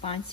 5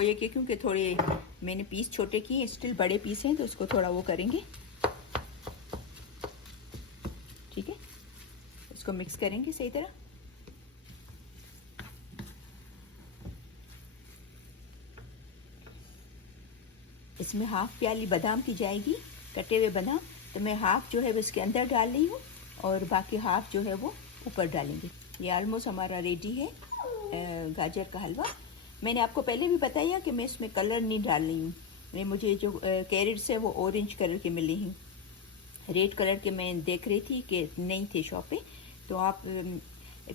खोए के, क्योंकि थोड़े मैंने पीस छोटे किए, स्टिल बड़े पीस हैं तो उसको थोड़ा वो करेंगे, ठीक है। इसको मिक्स करेंगे सही तरह। इसमें हाफ प्याली बादाम की जाएगी, कटे हुए बादाम, तो मैं हाफ जो है वो इसके अंदर डाल रही हूँ और बाकी हाफ जो है वो ऊपर डालेंगे। ये ऑलमोस्ट हमारा रेडी है गाजर का हलवा। मैंने आपको पहले भी बताया कि मैं इसमें कलर नहीं डाल रही हूँ। मुझे जो कैरेट्स है वो ऑरेंज कलर के मिले हैं, रेड कलर के मैं देख रही थी कि नहीं थे शॉप पे। तो आप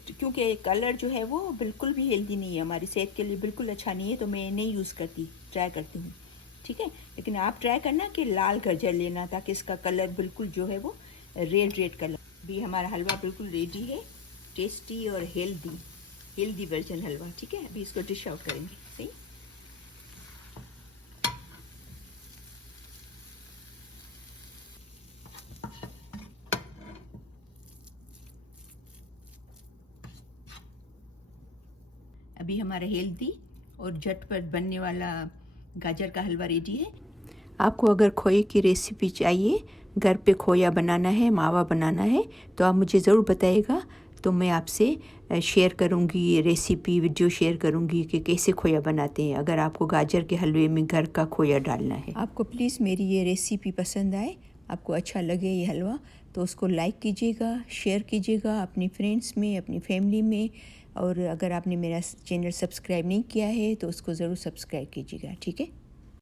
क्योंकि कलर जो है वो बिल्कुल भी हेल्दी नहीं है, हमारी सेहत के लिए बिल्कुल अच्छा नहीं है, तो मैं नहीं यूज़ करती, ट्राई करती हूँ, ठीक है। लेकिन आप ट्राई करना कि लाल गाजर लेना, ताकि इसका कलर बिल्कुल जो है वो रेड कलर। भी हमारा हलवा बिल्कुल रेडी है, टेस्टी और हेल्दी वर्जन हलवा, ठीक है। अभी इसको डिश आउट करेंगे, सही। अभी हमारा हेल्दी और झटपट बनने वाला गाजर का हलवा रेडी है। आपको अगर खोए की रेसिपी चाहिए, घर पे खोया बनाना है, मावा बनाना है, तो आप मुझे ज़रूर बताइएगा, तो मैं आपसे शेयर करूँगी, ये रेसिपी वीडियो शेयर करूँगी कि कैसे खोया बनाते हैं, अगर आपको गाजर के हलवे में घर का खोया डालना है। आपको प्लीज़ मेरी ये रेसिपी पसंद आए, आपको अच्छा लगे ये हलवा, तो उसको लाइक कीजिएगा, शेयर कीजिएगा अपनी फ्रेंड्स में, अपनी फैमिली में, और अगर आपने मेरा चैनल सब्सक्राइब नहीं किया है तो उसको ज़रूर सब्सक्राइब कीजिएगा, ठीक है।